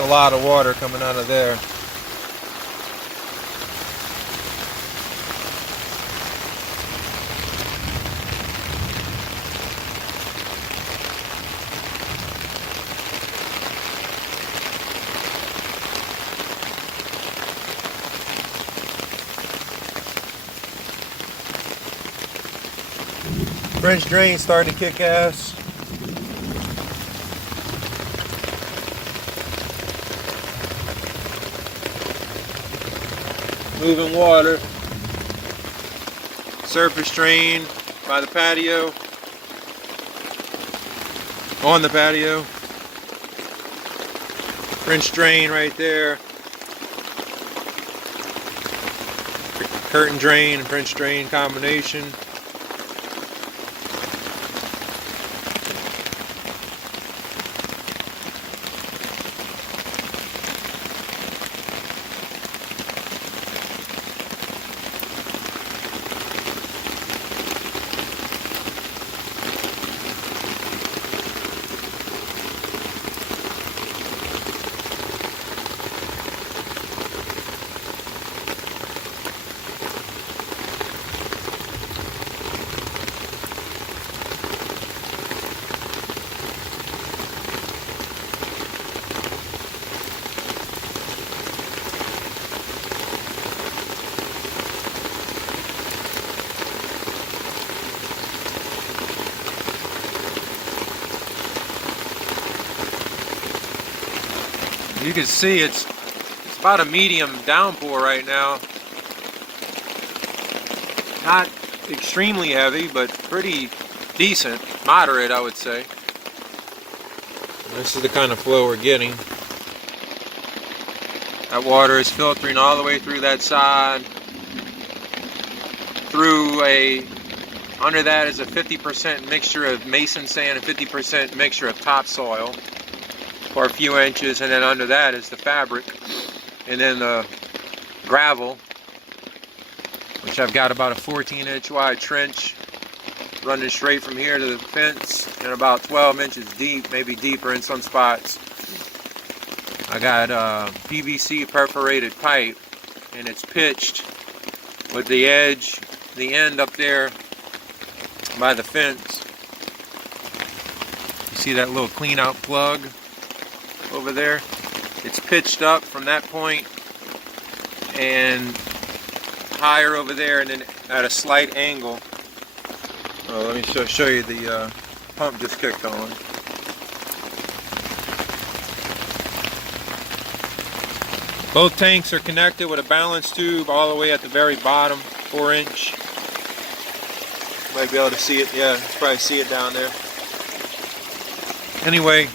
a lot of water coming out of there. French drain starting to kick ass. Moving water. Surface drain by the patio. On the patio. French drain right there. Curtain drain and French drain combination. You can see it's about a medium downpour right now. Not extremely heavy, but pretty decent, moderate, I would say. This is the kind of flow we're getting. That water is filtering all the way through that side. Under that is a 50% mixture of mason sand and 50% mixture of topsoil for a few inches, and then under that is the fabric, and then the gravel, which I've got about a 14-inch wide trench running straight from here to the fence and about 12 inches deep, maybe deeper in some spots. I got PVC perforated pipe, and it's pitched with the end up there by the fence. You see that little clean out plug over there? It's pitched up from that point and higher over there, and then at a slight angle. Oh, let me show you the pump just kicked on. Both tanks are connected with a balance tube all the way at the very bottom, 4-inch. Might be able to see it. Yeah, you can probably see it down there. Anyway,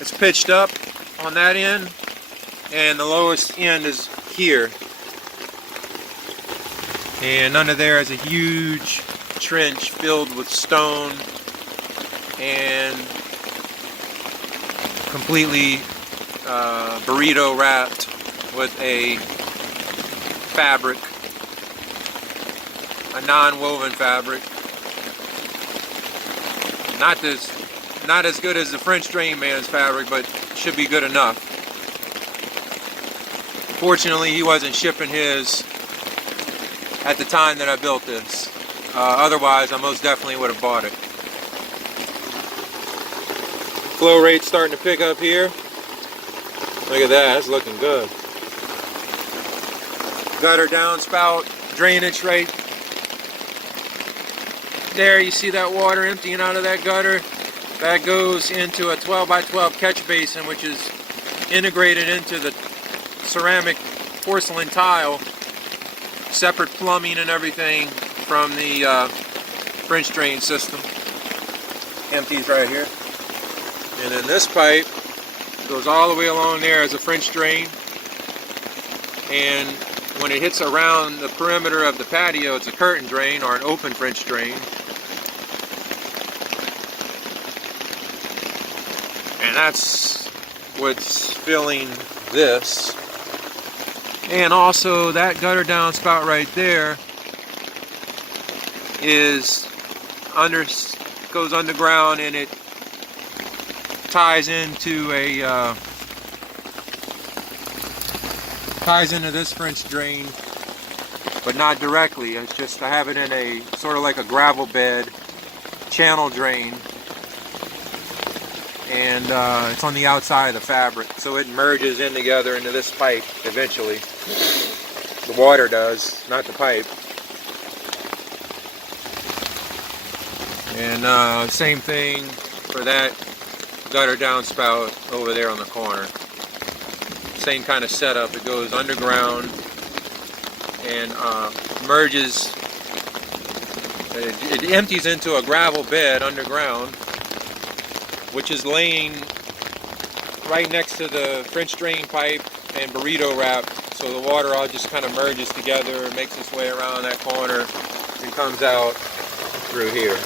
it's pitched up on that end, and the lowest end is here. And under there is a huge trench filled with stone and completely burrito wrapped with a fabric, a non-woven fabric. Not as good as the French drain man's fabric, but should be good enough. Fortunately, he wasn't shipping his at the time that I built this. Otherwise, I most definitely would have bought it. Flow rate's starting to pick up here. Look at that, that's looking good. Gutter downspout drainage right there. You see that water emptying out of that gutter? That goes into a 12 by 12 catch basin, which is integrated into the ceramic porcelain tile. Separate plumbing and everything from the French drain system. Empties right here. And then this pipe goes all the way along there as a French drain. And when it hits around the perimeter of the patio, it's a curtain drain or an open French drain. And that's what's filling this. And also that gutter downspout right there goes underground, and it ties into a ties into this French drain, but not directly. It's just I have it in a sort of like a gravel bed channel drain, and it's on the outside of the fabric, so it merges in together into this pipe eventually. The water does, not the pipe. And same thing for that gutter downspout over there on the corner. Same kind of setup. It goes underground and merges. It empties into a gravel bed underground, which is laying right next to the French drain pipe and burrito wrap. So the water all just kind of merges together, makes its way around that corner, and comes out through here.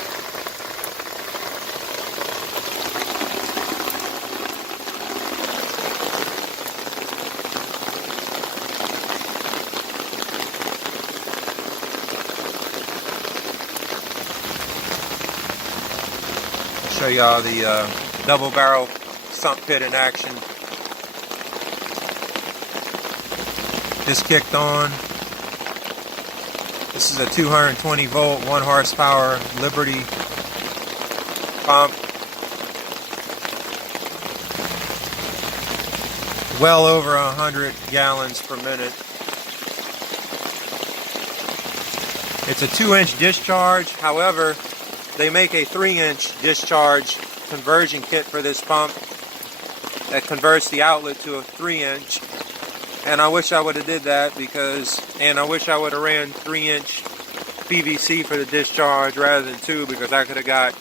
Show y'all the double barrel sump pit in action. Just kicked on. This is a 220 volt, 1 horsepower Liberty pump. Well over 100 gallons per minute. It's a 2-inch discharge. However, they make a 3-inch discharge conversion kit for this pump that converts the outlet to a 3-inch. And I wish I would have did that and I wish I would have ran 3-inch PVC for the discharge rather than 2, because I could have got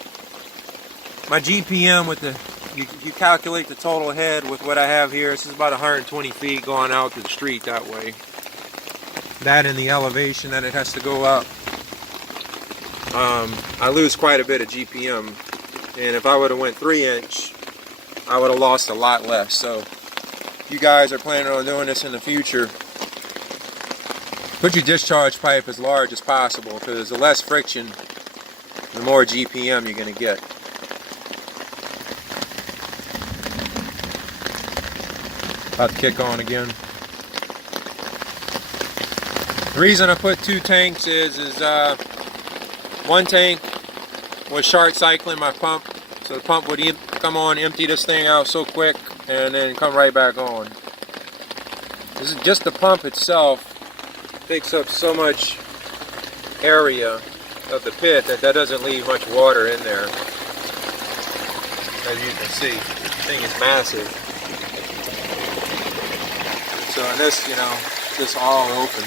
my GPM with the, you calculate the total head with what I have here. This is about 120 feet going out to the street that way. That and the elevation that it has to go up. I lose quite a bit of GPM, and if I would have went 3-inch, I would have lost a lot less. So if you guys are planning on doing this in the future, put your discharge pipe as large as possible, because the less friction, the more GPM you're going to get. About to kick on again. The reason I put 2 tanks is one tank was short cycling my pump, so the pump would come on, empty this thing out so quick, and then come right back on. This is just the pump itself takes up so much area of the pit that doesn't leave much water in there. As you can see, the thing is massive. So in this, this all open.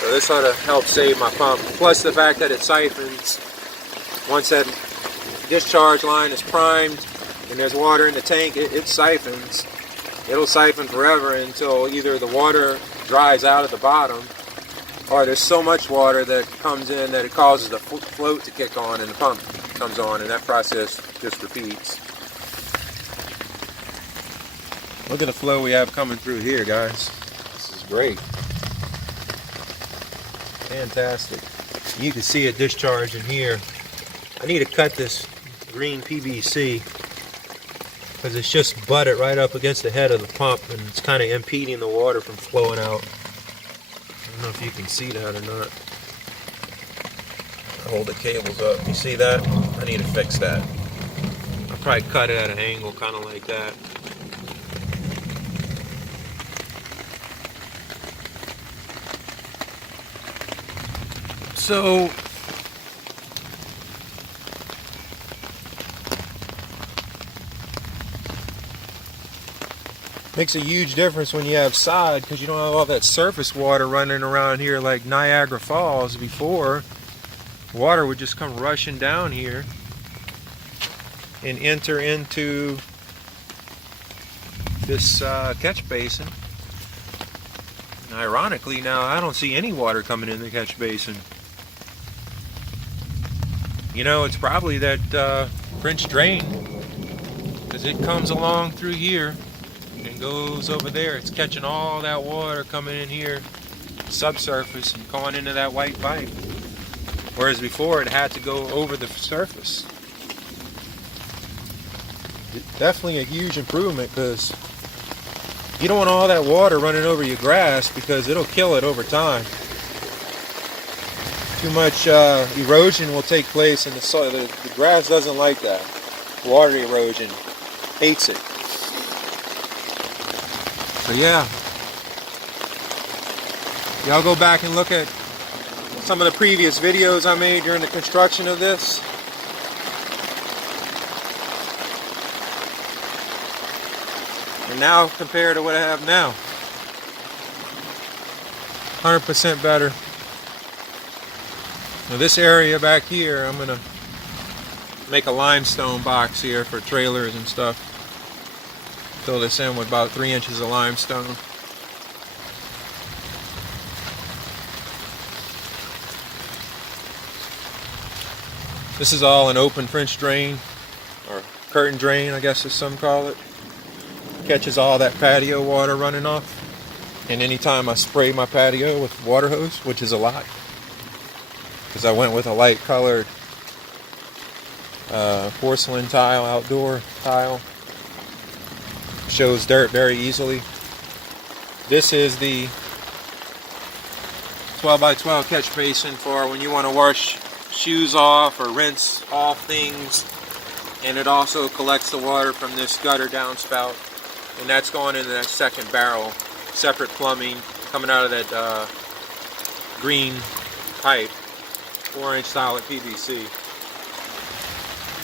So this ought to help save my pump. Plus the fact that it siphons. Once that discharge line is primed and there's water in the tank, it siphons. It'll siphon forever until either the water dries out at the bottom, or there's so much water that comes in that it causes the float to kick on and the pump comes on, and that process just repeats. Look at the flow we have coming through here, guys. This is great. Fantastic. You can see it discharging here. I need to cut this green PVC because it's just butted right up against the head of the pump, and it's kind of impeding the water from flowing out. I don't know if you can see that or not. I hold the cables up. You see that? I need to fix that. I'll probably cut it at an angle kind of like that. So makes a huge difference when you have sod, because you don't have all that surface water running around here like Niagara Falls. Before, water would just come rushing down here and enter into this catch basin. And ironically, now I don't see any water coming in the catch basin. It's probably that French drain, because it comes along through here and goes over there. It's catching all that water coming in here, subsurface, and going into that white pipe. Whereas before, it had to go over the surface. Definitely a huge improvement, because You don't want all that water running over your grass because it'll kill it over time. Too much erosion will take place in the soil. The grass doesn't like that. Water erosion. Hates it. So yeah. Y'all go back and look at some of the previous videos I made during the construction of this. And now compared to what I have now. 100% better. Now this area back here, I'm going to make a limestone box here for trailers and stuff. Fill this in with about 3 inches of limestone. This is all an open French drain, or curtain drain, I guess as some call it. Catches all that patio water running off. And anytime I spray my patio with water hose, which is a lot, because I went with a light colored porcelain tile, outdoor tile. Shows dirt very easily. This is the 12 by 12 catch basin for when you want to wash shoes off or rinse off things. And it also collects the water from this gutter downspout. And that's going into that second barrel. Separate plumbing coming out of that green pipe. 4-inch solid PVC.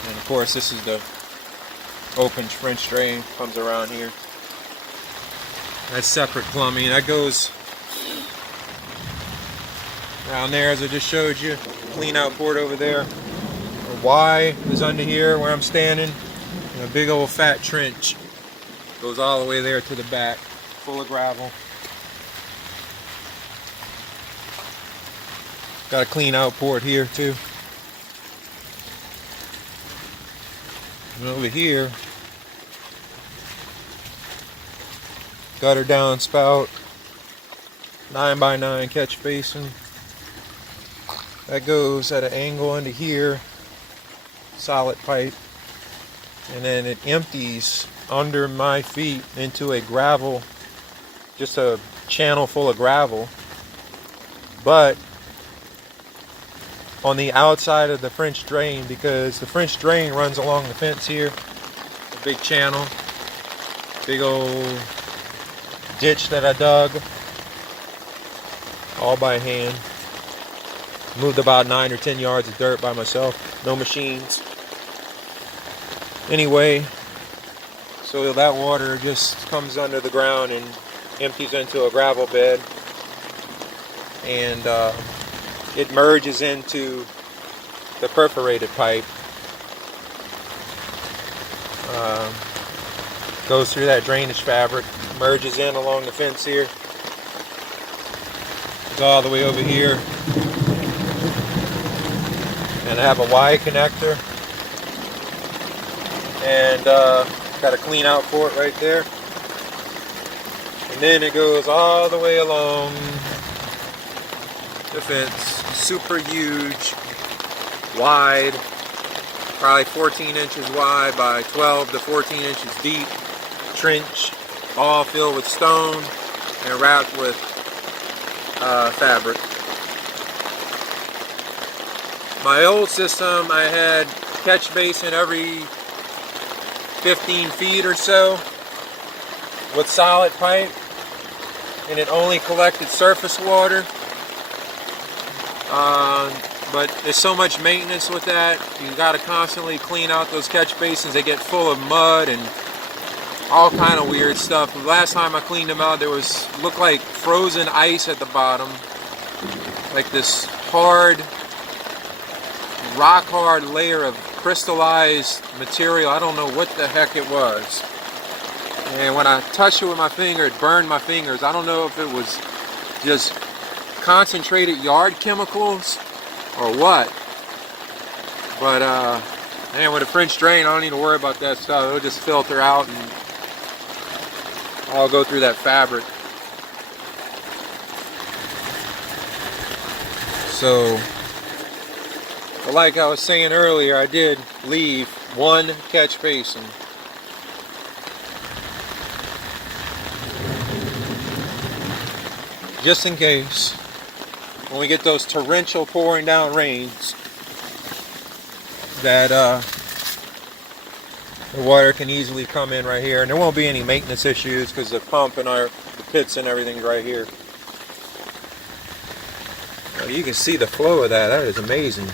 And of course this is the open French drain, comes around here. That's separate plumbing. That goes down there as I just showed you. Clean out port over there. The Y is under here where I'm standing. And a big old fat trench. Goes all the way there to the back. Full of gravel. Got a clean out port here too. And over here, gutter downspout, 9 by 9 catch basin. That goes at an angle under here, solid pipe, and then it empties under my feet into a gravel, just a channel full of gravel, but on the outside of the French drain, because the French drain runs along the fence here. A big channel, big old ditch that I dug all by hand. Moved about 9 or 10 yards of dirt by myself, no machines. Anyway, so that water just comes under the ground and empties into a gravel bed, and it merges into the perforated pipe. Goes through that drainage fabric, merges in along the fence here. Goes all the way over here. And I have a Y connector. And got a clean out port right there. And then it goes all the way along the fence. Super huge, wide, probably 14 inches wide by 12 to 14 inches deep trench, all filled with stone and wrapped with fabric. My old system, I had catch basin every 15 feet or so with solid pipe, and it only collected surface water. But there's so much maintenance with that. You got to constantly clean out those catch basins. They get full of mud and all kind of weird stuff. The last time I cleaned them out, there was looked like frozen ice at the bottom, like this hard, rock hard layer of crystallized material. I don't know what the heck it was. And when I touched it with my finger, it burned my fingers. I don't know if it was just concentrated yard chemicals or what, but man, with a French drain, I don't need to worry about that stuff. It'll just filter out and I'll go through that fabric. So, but like I was saying earlier, I did leave one catch basin just in case when we get those torrential pouring down rains that the water can easily come in right here, and there won't be any maintenance issues because the pump and the pits and everything's right here. Now you can see the flow of that. That is amazing.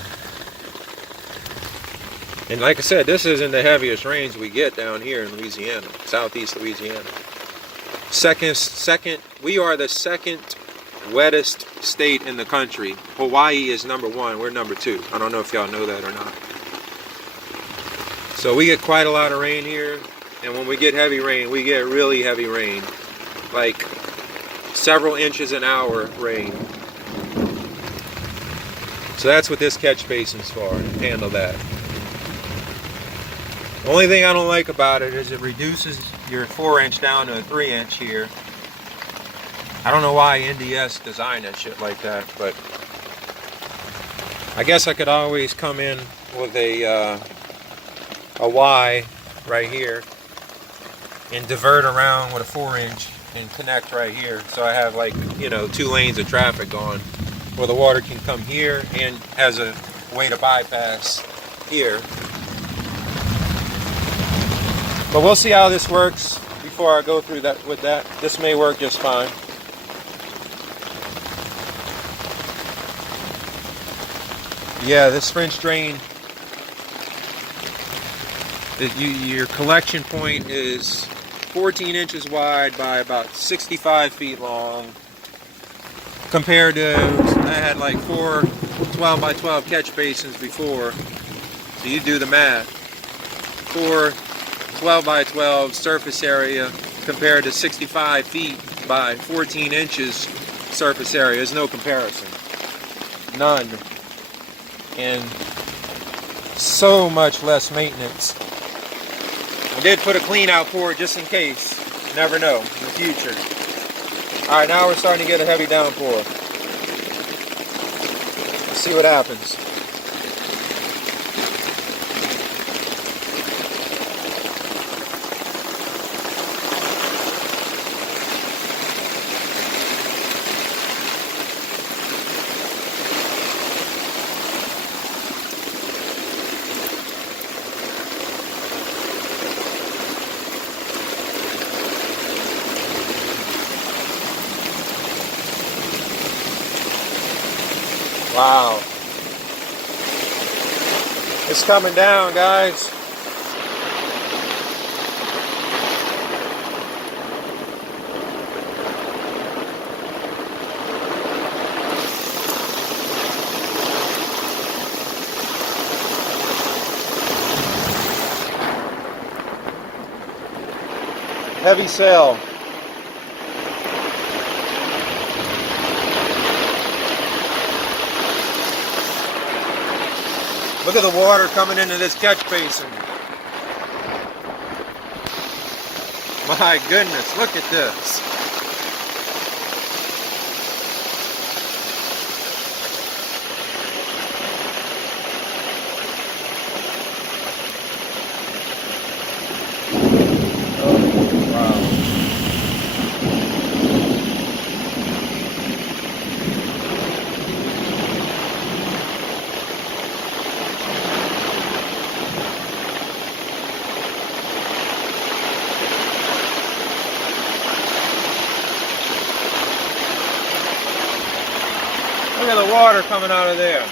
And like I said, this isn't the heaviest rains we get down here in Louisiana, southeast Louisiana. We are the second wettest state in the country. Hawaii is number 1. We're number 2. I don't know if y'all know that or not. So we get quite a lot of rain here, and when we get heavy rain, we get really heavy rain, like several inches an hour rain. So that's what this catch basin's for, to handle that. The only thing I don't like about it is it reduces your 4-inch down to a 3-inch here. I don't know why NDS designed that shit like that, but I guess I could always come in with a Y right here and divert around with a 4-inch and connect right here, so I have, like, you know, 2 lanes of traffic going where the water can come here and has a way to bypass here. But we'll see how this works before I go through that with that. This may work just fine. Yeah, this French drain, your collection point is 14 inches wide by about 65 feet long, compared to, I had like 4 12 by 12 catch basins before, so you do the math. 4 12 by 12 surface area compared to 65 feet by 14 inches surface area. There's no comparison. None. And so much less maintenance. I did put a clean out pour just in case. You never know in the future. Alright, now we're starting to get a heavy downpour. Let's see what happens. Wow. It's coming down, guys. Heavy sail. Look at the water coming into this catch basin. My goodness, look at this. Oh, wow. Look at the water coming out of there.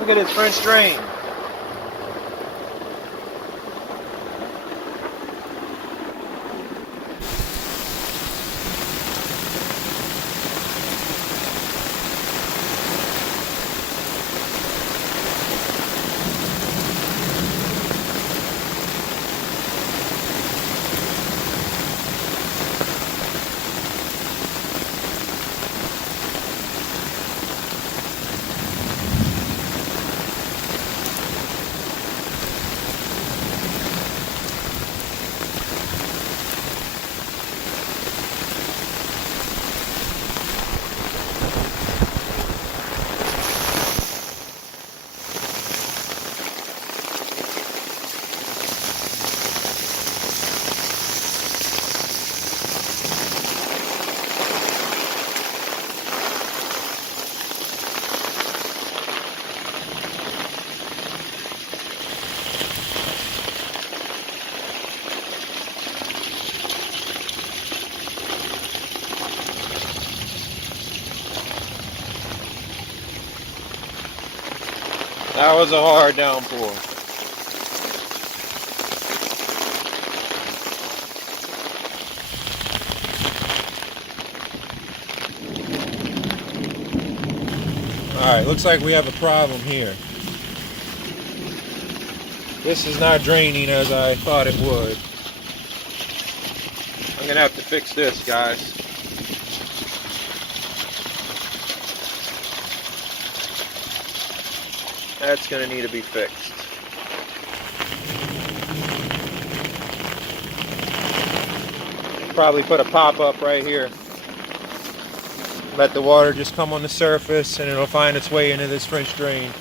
Look at this French drain. That was a hard downpour. Alright, looks like we have a problem here. This is not draining as I thought it would. I'm gonna have to fix this, guys. That's gonna need to be fixed. Probably put a pop-up right here. Let the water just come on the surface and it'll find its way into this French drain.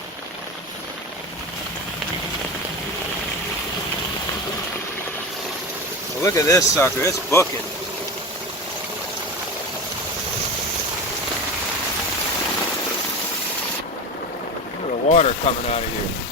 Well, look at this sucker, it's booking. Look at the water coming out of here.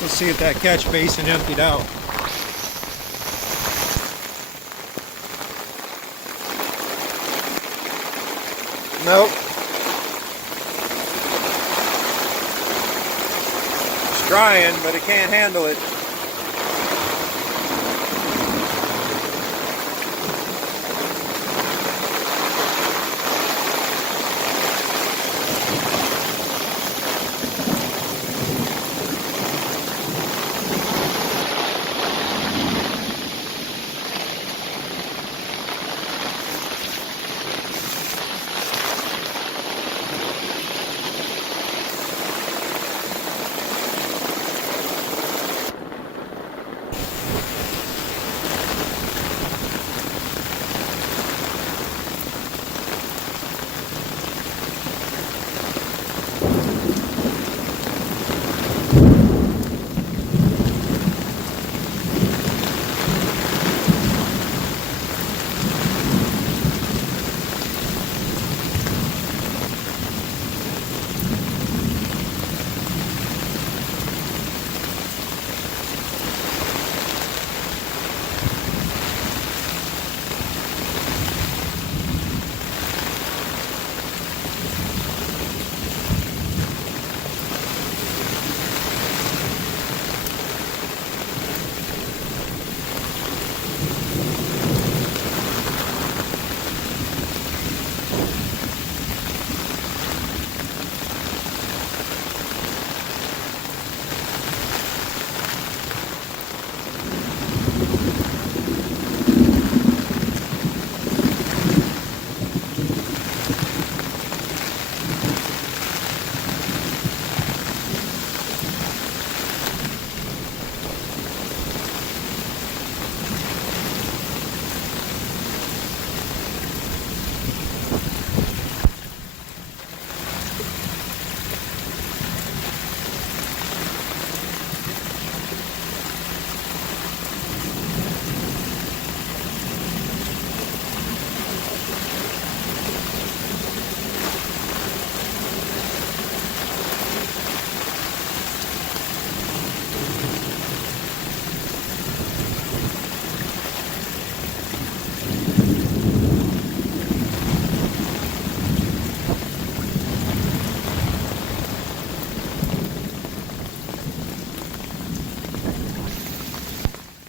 Let's see if that catch basin emptied out. Nope. It's drying, but it can't handle it.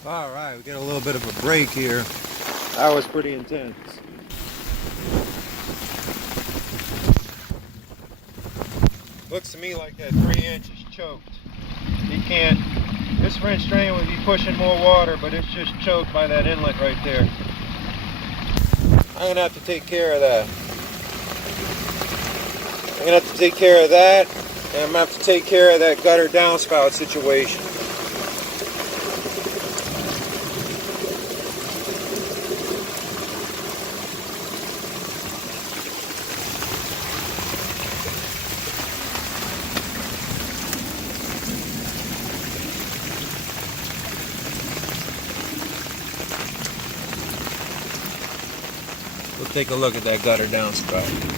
All right, we get a little bit of a break here. That was pretty intense. Looks to me like that 3 inch is choked. You can't, this French drain would be pushing more water, but it's just choked by that inlet right there. I'm gonna have to take care of that. I'm going to have to take care of that, and I'm going to have to take care of that gutter downspout situation. We'll take a look at that gutter downspout.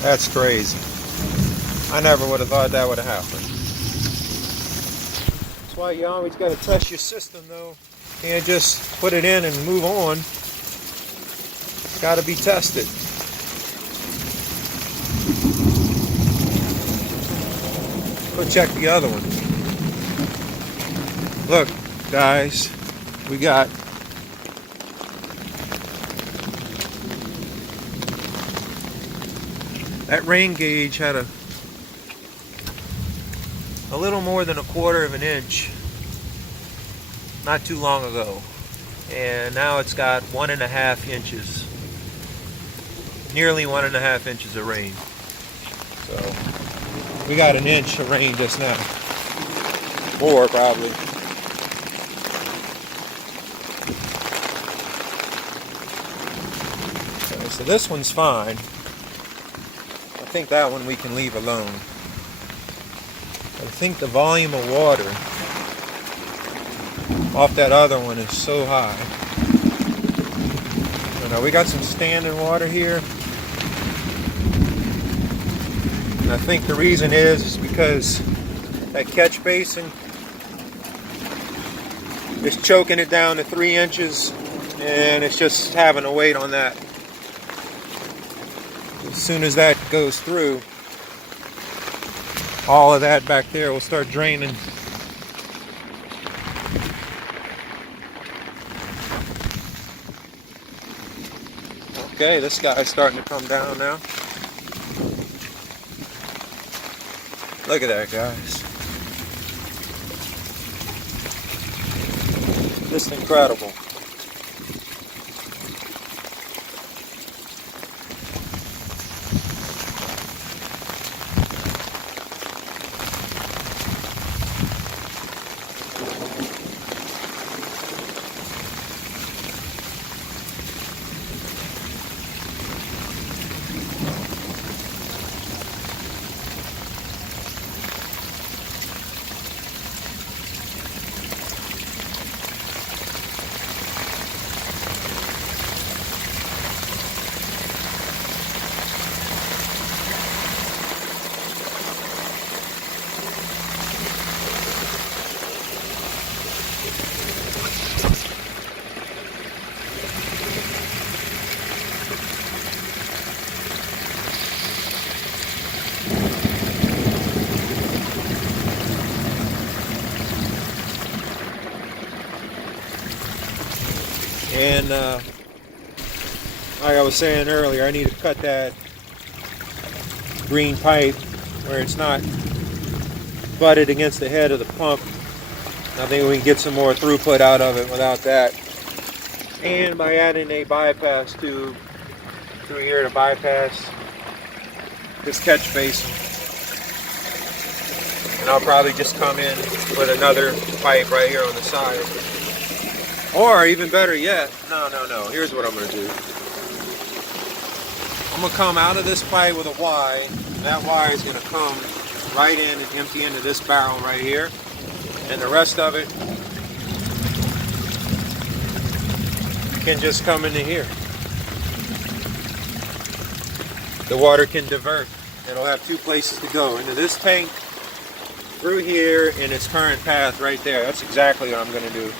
That's crazy. I never would have thought that would have happened. That's why you always got to test your system, though. You can't just put it in and move on. It's got to be tested. Go check the other one. Look, guys, we got that rain gauge had a little more than 1/4 of an inch not too long ago, and now it's got 1.5 inches, nearly 1.5 inches of rain. So we got an inch of rain just now, more probably. So this one's fine. I think that one we can leave alone. I think the volume of water off that other one is so high. You know, we got some standing water here. And I think the reason is because that catch basin is choking it down to 3 inches, and it's just having to wait on that. As soon as that goes through, all of that back there will start draining. Okay, this guy's starting to come down now. Look at that, guys. Just incredible. And like I was saying earlier, I need to cut that green pipe where it's not butted against the head of the pump. I think we can get some more throughput out of it without that. And by adding a bypass tube through here to bypass this catch basin. And I'll probably just come in with another pipe right here on the side. Or even better yet, no. Here's what I'm going to do. I'm going to come out of this pipe with a Y. And that Y is going to come right in and empty into this barrel right here. And the rest of it can just come into here. The water can divert. It'll have two places to go. Into this tank, through here, in its current path right there. That's exactly what I'm going to do.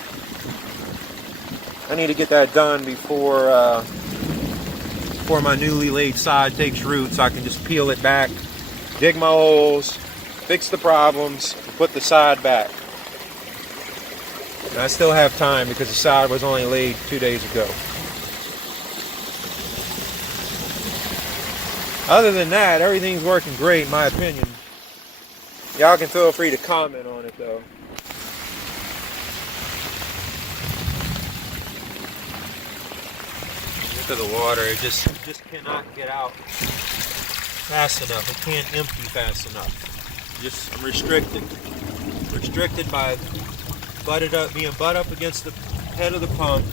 I need to get that done before my newly laid sod takes root, so I can just peel it back, dig my holes, fix the problems, and put the sod back. And I still have time because the sod was only laid 2 days ago. Other than that, everything's working great in my opinion. Y'all can feel free to comment on it though. to the water. It just cannot get out fast enough. It can't empty fast enough. I'm restricted by being butt up against the head of the pump,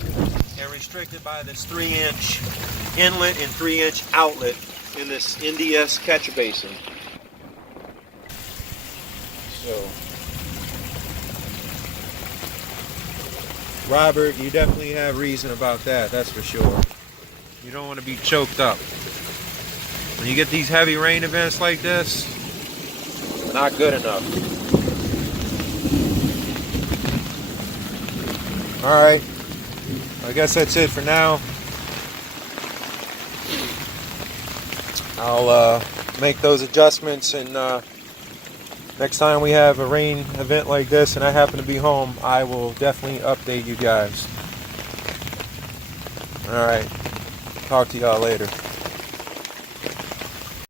and restricted by this 3-inch inlet and 3-inch outlet in this NDS catch basin. So, Robert, you definitely have reason about that, that's for sure. You don't want to be choked up. When you get these heavy rain events like this, not good enough. Alright, I guess that's it for now. I'll make those adjustments, and next time we have a rain event like this and I happen to be home, I will definitely update you guys. Alright, talk to y'all later.